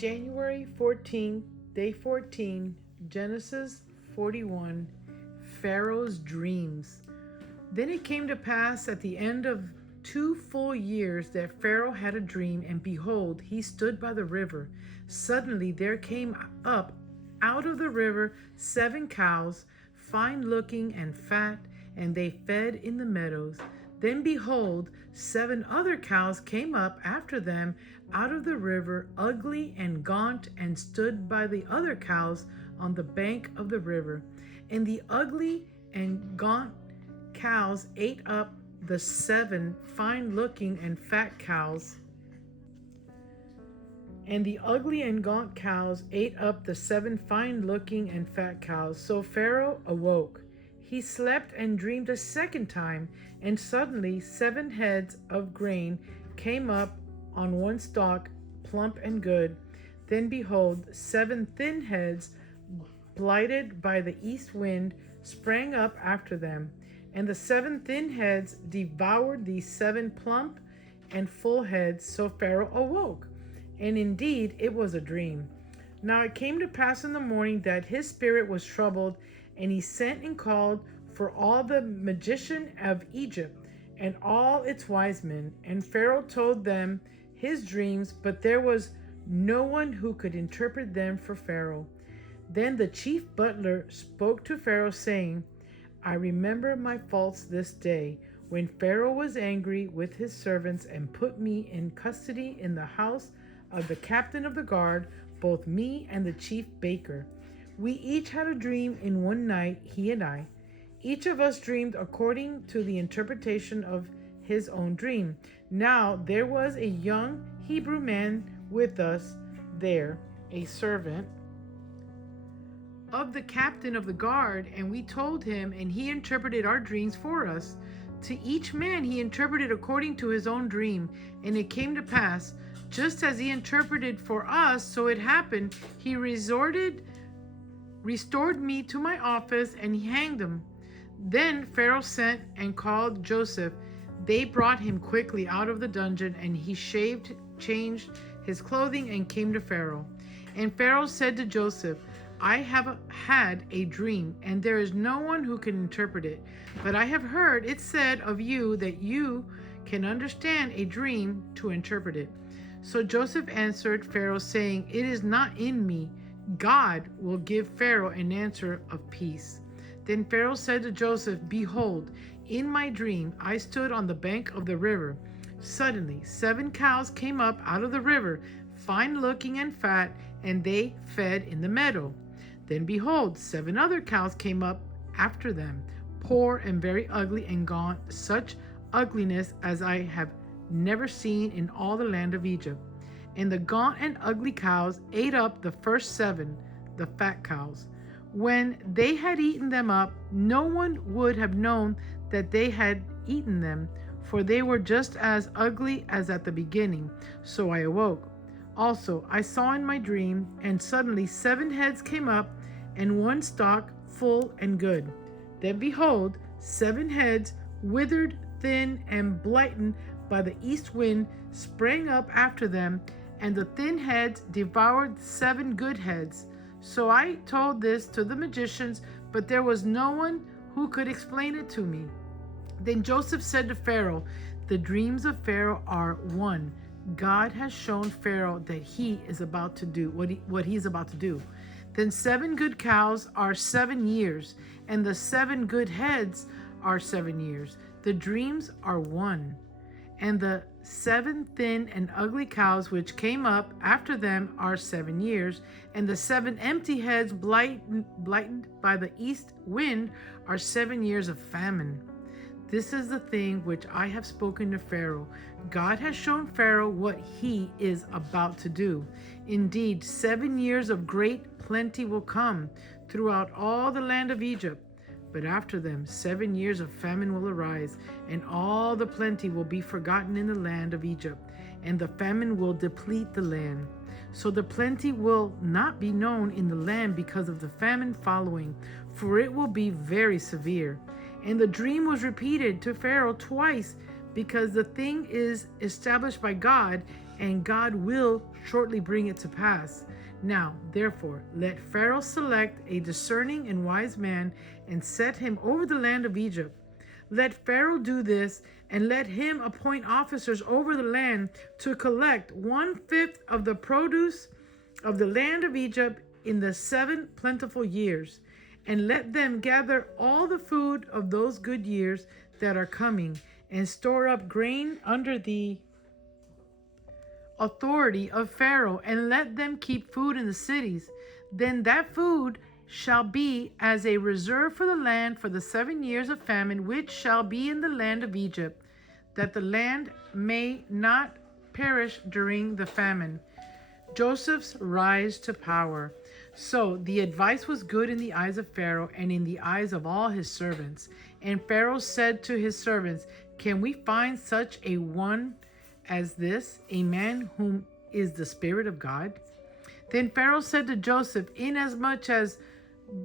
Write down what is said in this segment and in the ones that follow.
January 14th, day 14, Genesis 41, Pharaoh's dreams. Then it came to pass at the end of 2 full years that Pharaoh had a dream, and behold, he stood by the river. Suddenly there came up out of the river 7 cows, fine looking and fat, and they fed in the meadows. Then behold, 7 other cows came up after them out of the river, ugly and gaunt, and stood by the other cows on the bank of the river. And the ugly and gaunt cows ate up the 7 fine-looking and fat cows. And the ugly and gaunt cows ate up the 7 fine-looking and fat cows. So Pharaoh awoke. He slept and dreamed a second time, and suddenly 7 heads of grain came up on one stalk, plump and good. Then behold, 7 thin heads, blighted by the east wind, sprang up after them. And the 7 thin heads devoured these 7 plump and full heads. So Pharaoh awoke, and indeed it was a dream. Now it came to pass in the morning that his spirit was troubled, and he sent and called for all the magicians of Egypt and all its wise men. And Pharaoh told them his dreams, but there was no one who could interpret them for Pharaoh. Then the chief butler spoke to Pharaoh, saying, I remember my faults this day, when Pharaoh was angry with his servants and put me in custody in the house of the captain of the guard, both me and the chief baker. We each had a dream in one night, he and I. Each of us dreamed according to the interpretation of his own dream. Now there was a young Hebrew man with us there, a servant of the captain of the guard, and we told him, and he interpreted our dreams for us. To each man he interpreted according to his own dream, and it came to pass, just as he interpreted for us, so it happened, he restored me to my office, and he hanged him. Then Pharaoh sent and called Joseph. They brought him quickly out of the dungeon, and he shaved, changed his clothing, and came to Pharaoh. And Pharaoh said to Joseph, I have had a dream, and there is no one who can interpret it. But I have heard it said of you that you can understand a dream to interpret it. So Joseph answered Pharaoh, saying, It is not in me. God will give Pharaoh an answer of peace. Then Pharaoh said to Joseph, Behold, in my dream I stood on the bank of the river. Suddenly 7 cows came up out of the river, fine looking and fat, and they fed in the meadow. Then behold, 7 other cows came up after them, poor and very ugly and gaunt, such ugliness as I have never seen in all the land of Egypt. And the gaunt and ugly cows ate up the first 7, the fat cows. When they had eaten them up, no one would have known that they had eaten them, for they were just as ugly as at the beginning. So I awoke. Also I saw in my dream, and suddenly 7 heads came up, and one stalk full and good. Then behold, 7 heads, withered, thin, and blighted by the east wind, sprang up after them, and the thin heads devoured 7 good heads. So I told this to the magicians, but there was no one who could explain it to me. Then Joseph said to Pharaoh, The dreams of Pharaoh are one. God has shown Pharaoh that he is about to do what he's about to do. Then 7 good cows are 7 years, and the 7 good heads are 7 years. The dreams are one. And the 7 thin and ugly cows which came up after them are 7 years, and the 7 empty heads blighted by the east wind are 7 years of famine. This is the thing which I have spoken to Pharaoh. God has shown Pharaoh what he is about to do. Indeed, 7 years of great plenty will come throughout all the land of Egypt. But after them 7 years of famine will arise, and all the plenty will be forgotten in the land of Egypt, and the famine will deplete the land. So the plenty will not be known in the land because of the famine following, for it will be very severe. And the dream was repeated to Pharaoh twice, because the thing is established by God, and God will shortly bring it to pass. Now, therefore, let Pharaoh select a discerning and wise man and set him over the land of Egypt. Let Pharaoh do this, and let him appoint officers over the land to collect 1/5 of the produce of the land of Egypt in the 7 plentiful years, and let them gather all the food of those good years that are coming, and store up grain under the authority of Pharaoh, and let them keep food in the cities. Then that food shall be as a reserve for the land for the 7 years of famine which shall be in the land of Egypt, that the land may not perish during the famine. Joseph's rise to power. So the advice was good in the eyes of Pharaoh and in the eyes of all his servants. And Pharaoh said to his servants, "Can we find such a one as this, a man whom is the Spirit of God?" Then Pharaoh said to Joseph, "Inasmuch as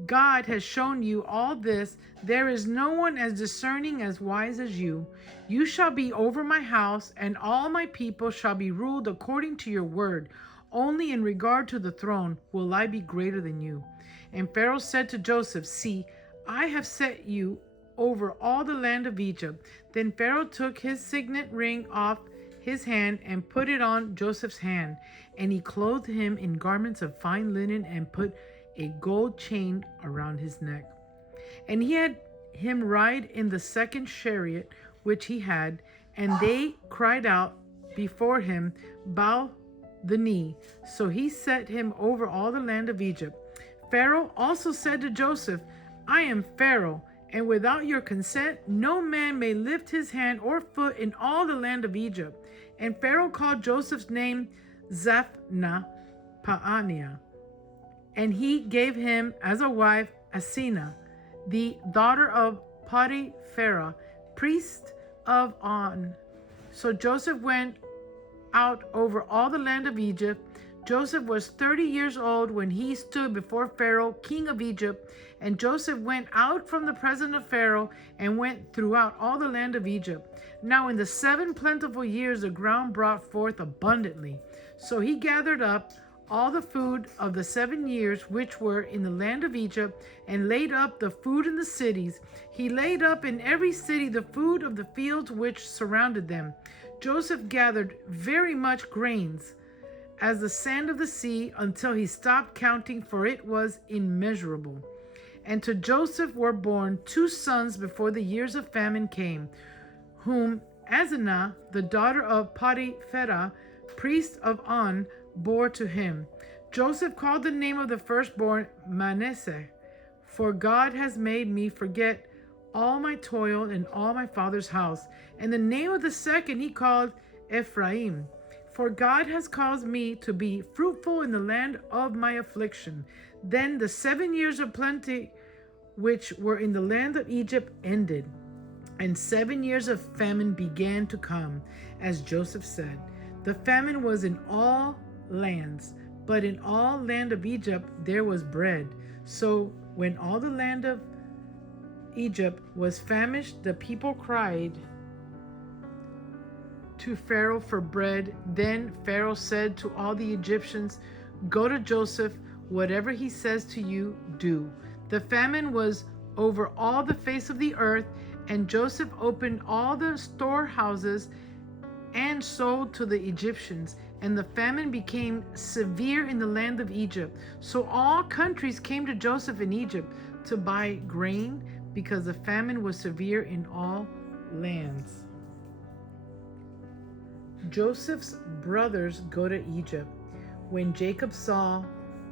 God has shown you all this, there is no one as discerning, as wise as you. You shall be over my house, and all my people shall be ruled according to your word. Only in regard to the throne will I be greater than you." And Pharaoh said to Joseph, "See, I have set you over all the land of Egypt." Then Pharaoh took his signet ring off his hand and put it on Joseph's hand, and he clothed him in garments of fine linen and put a gold chain around his neck. And he had him ride in the second chariot which he had, and they cried out before him, "Bow the knee." So he set him over all the land of Egypt. Pharaoh also said to Joseph, "I am Pharaoh, and without your consent no man may lift his hand or foot in all the land of Egypt." And Pharaoh called Joseph's name Zaphnath Paaneah, and he gave him as a wife Asenath, the daughter of Potipharah, priest of On. So Joseph went out over all the land of Egypt. Joseph was 30 years old when he stood before Pharaoh, king of Egypt. And Joseph went out from the presence of Pharaoh and went throughout all the land of Egypt. Now in the 7 plentiful years the ground brought forth abundantly. So he gathered up all the food of the 7 years which were in the land of Egypt, and laid up the food in the cities. He laid up in every city the food of the fields which surrounded them. Joseph gathered very much grains, as the sand of the sea, until he stopped counting, for it was immeasurable. And to Joseph were born 2 sons before the years of famine came, whom Asenath, the daughter of Potipharah, priest of On, bore to him. Joseph called the name of the firstborn Manasseh, for God has made me forget all my toil and all my father's house. And the name of the second he called Ephraim, for God has caused me to be fruitful in the land of my affliction. Then the 7 years of plenty which were in the land of Egypt ended, and 7 years of famine began to come, as Joseph said. The famine was in all lands, but in all land of Egypt there was bread. So when all the land of Egypt was famished, the people cried to Pharaoh for bread. Then Pharaoh said to all the Egyptians, "Go to Joseph, whatever he says to you, do." The famine was over all the face of the earth, and Joseph opened all the storehouses and sold to the Egyptians. And the famine became severe in the land of Egypt. So all countries came to Joseph in Egypt to buy grain, because the famine was severe in all lands. Joseph's brothers go to Egypt. When Jacob saw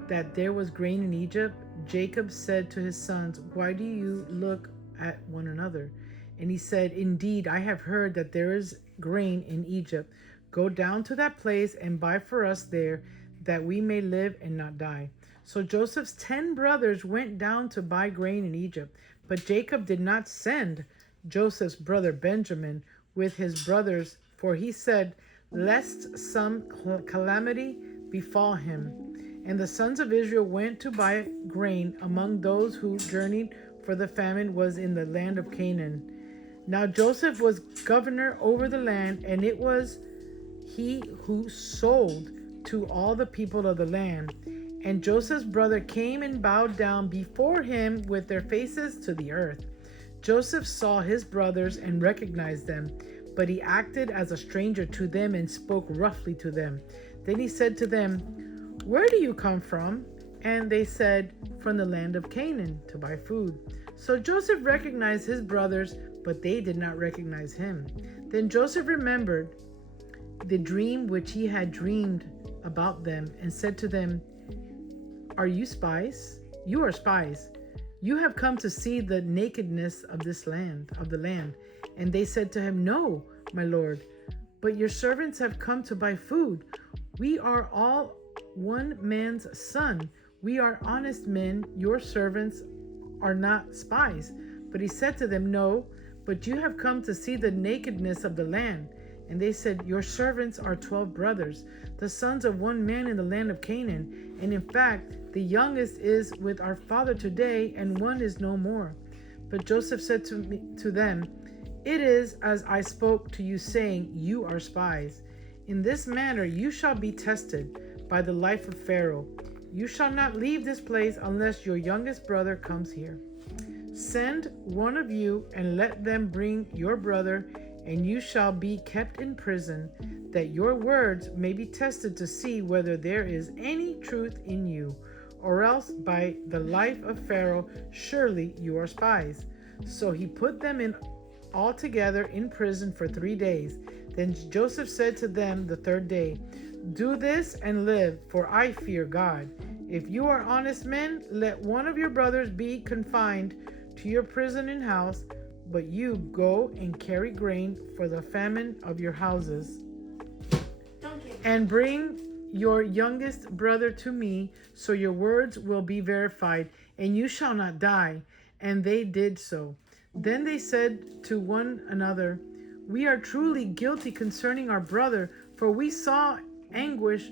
that there was grain in Egypt, Jacob said to his sons, "Why do you look at one another?" And he said, "Indeed, I have heard that there is grain in Egypt. Go down to that place and buy for us there, that we may live and not die." So Joseph's 10 brothers went down to buy grain in Egypt. But Jacob did not send Joseph's brother Benjamin with his brothers, for he said, "Lest some calamity befall him." And the sons of Israel went to buy grain among those who journeyed, for the famine was in the land of Canaan. Now Joseph was governor over the land, and it was he who sold to all the people of the land. And Joseph's brother came and bowed down before him with their faces to the earth. Joseph saw his brothers and recognized them, but he acted as a stranger to them and spoke roughly to them. Then he said to them, "Where do you come from?" And they said, "From the land of Canaan, to buy food." So Joseph recognized his brothers, but they did not recognize him. Then Joseph remembered the dream which he had dreamed about them and said to them, "Are you spies? You are spies. You have come to see the nakedness of this land, of the land." And they said to him, "No, my lord, but your servants have come to buy food. We are all one man's son. We are honest men. Your servants are not spies." But he said to them, "No, but you have come to see the nakedness of the land." And they said, "Your servants are 12 brothers, the sons of one man in the land of Canaan. And in fact, the youngest is with our father today, and one is no more." But Joseph said to them, "It is as I spoke to you, saying, you are spies. In this manner you shall be tested by the life of Pharaoh. You shall not leave this place unless your youngest brother comes here. Send one of you and let them bring your brother, and you shall be kept in prison, that your words may be tested to see whether there is any truth in you, or else by the life of Pharaoh, surely you are spies." So he put them in all together in prison for 3 days. Then Joseph said to them the third day, "Do this and live, for I fear God. If you are honest men, let one of your brothers be confined to your prison and house, but you go and carry grain for the famine of your houses, and bring your youngest brother to me, so your words will be verified, and you shall not die." And they did so. Then they said to one another, "We are truly guilty concerning our brother, for we saw anguish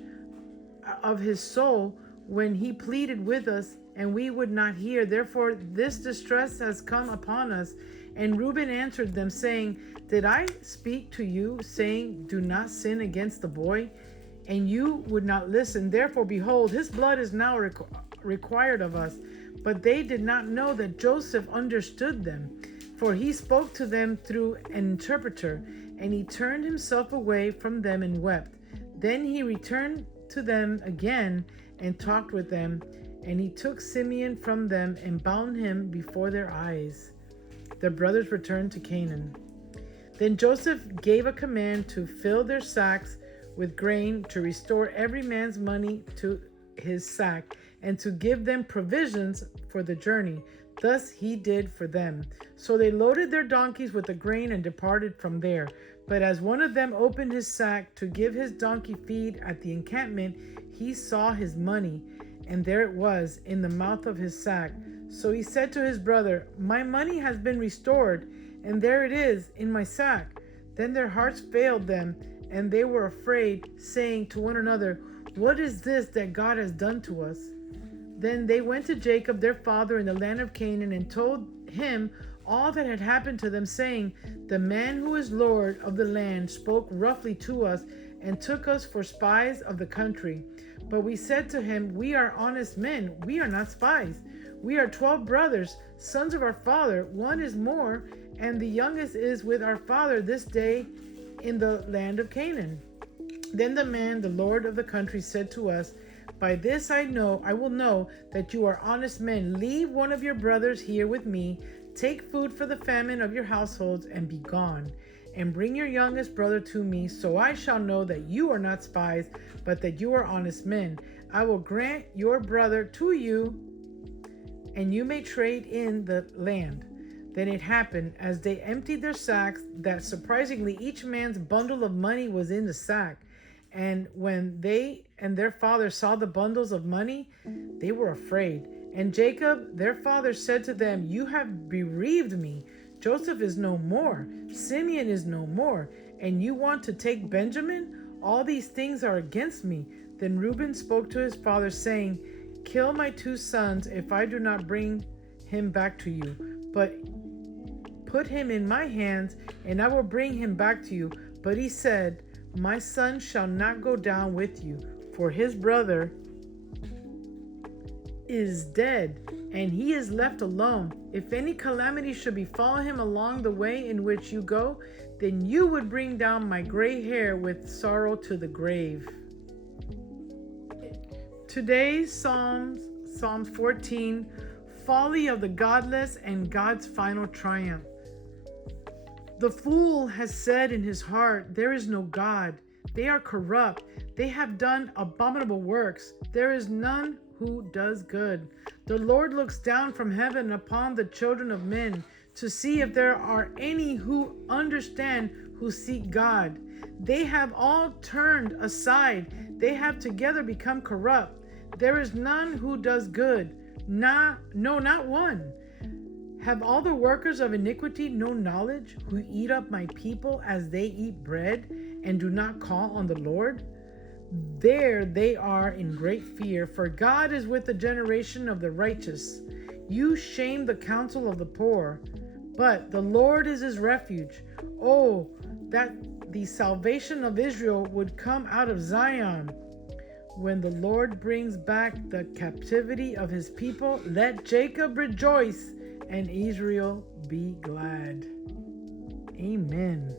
of his soul when he pleaded with us, and we would not hear. Therefore this distress has come upon us." And Reuben answered them, saying, "Did I speak to you, saying, 'Do not sin against the boy'? And you would not listen. Therefore, behold, his blood is now required of us." But they did not know that Joseph understood them, for he spoke to them through an interpreter. And he turned himself away from them and wept. Then he returned to them again and talked with them. And he took Simeon from them and bound him before their eyes. The brothers returned to Canaan. Then Joseph gave a command to fill their sacks with grain, to restore every man's money to his sack, and to give them provisions for the journey. Thus he did for them. So they loaded their donkeys with the grain and departed from there. But as one of them opened his sack to give his donkey feed at the encampment, he saw his money, and there it was in the mouth of his sack. So he said to his brother, "My money has been restored, and there it is in my sack." Then their hearts failed them, and they were afraid, saying to one another, "What is this that God has done to us?" Then they went to Jacob their father in the land of Canaan and told him all that had happened to them, saying, "The man who is Lord of the land spoke roughly to us and took us for spies of the country. But we said to him, 'We are honest men, we are not spies. We are 12 brothers, sons of our father. One is more, and the youngest is with our father this day in the land of Canaan.' Then the man, the Lord of the country, said to us, 'By this I will know that you are honest men. Leave one of your brothers here with me. Take food for the famine of your households and be gone. And bring your youngest brother to me, so I shall know that you are not spies, but that you are honest men. I will grant your brother to you, and you may trade in the land.' Then it happened, as they emptied their sacks, that surprisingly each man's bundle of money was in the sack. And when they and their father saw the bundles of money, they were afraid. And Jacob, their father, said to them, 'You have bereaved me. Joseph is no more. Simeon is no more. And you want to take Benjamin? All these things are against me.' Then Reuben spoke to his father, saying, 'Kill my 2 sons if I do not bring him back to you. But put him in my hands, and I will bring him back to you.' But he said, My son shall not go down with you, for his brother is dead, and he is left alone. If any calamity should befall him along the way in which you go, then you would bring down my gray hair with sorrow to the grave. Today's Psalms 14, folly of the godless and God's final triumph. The fool has said in his heart, there is no God. They are corrupt. They have done abominable works. There is none who does good. The Lord looks down from heaven upon the children of men to see if there are any who understand, who seek God. They have all turned aside. They have together become corrupt. There is none who does good. No, not one. Have all the workers of iniquity no knowledge, who eat up my people as they eat bread, and do not call on the Lord? There they are in great fear, for God is with the generation of the righteous. You shame the counsel of the poor, but the Lord is his refuge. Oh, that the salvation of Israel would come out of Zion. When the Lord brings back the captivity of his people, let Jacob rejoice and Israel be glad. Amen.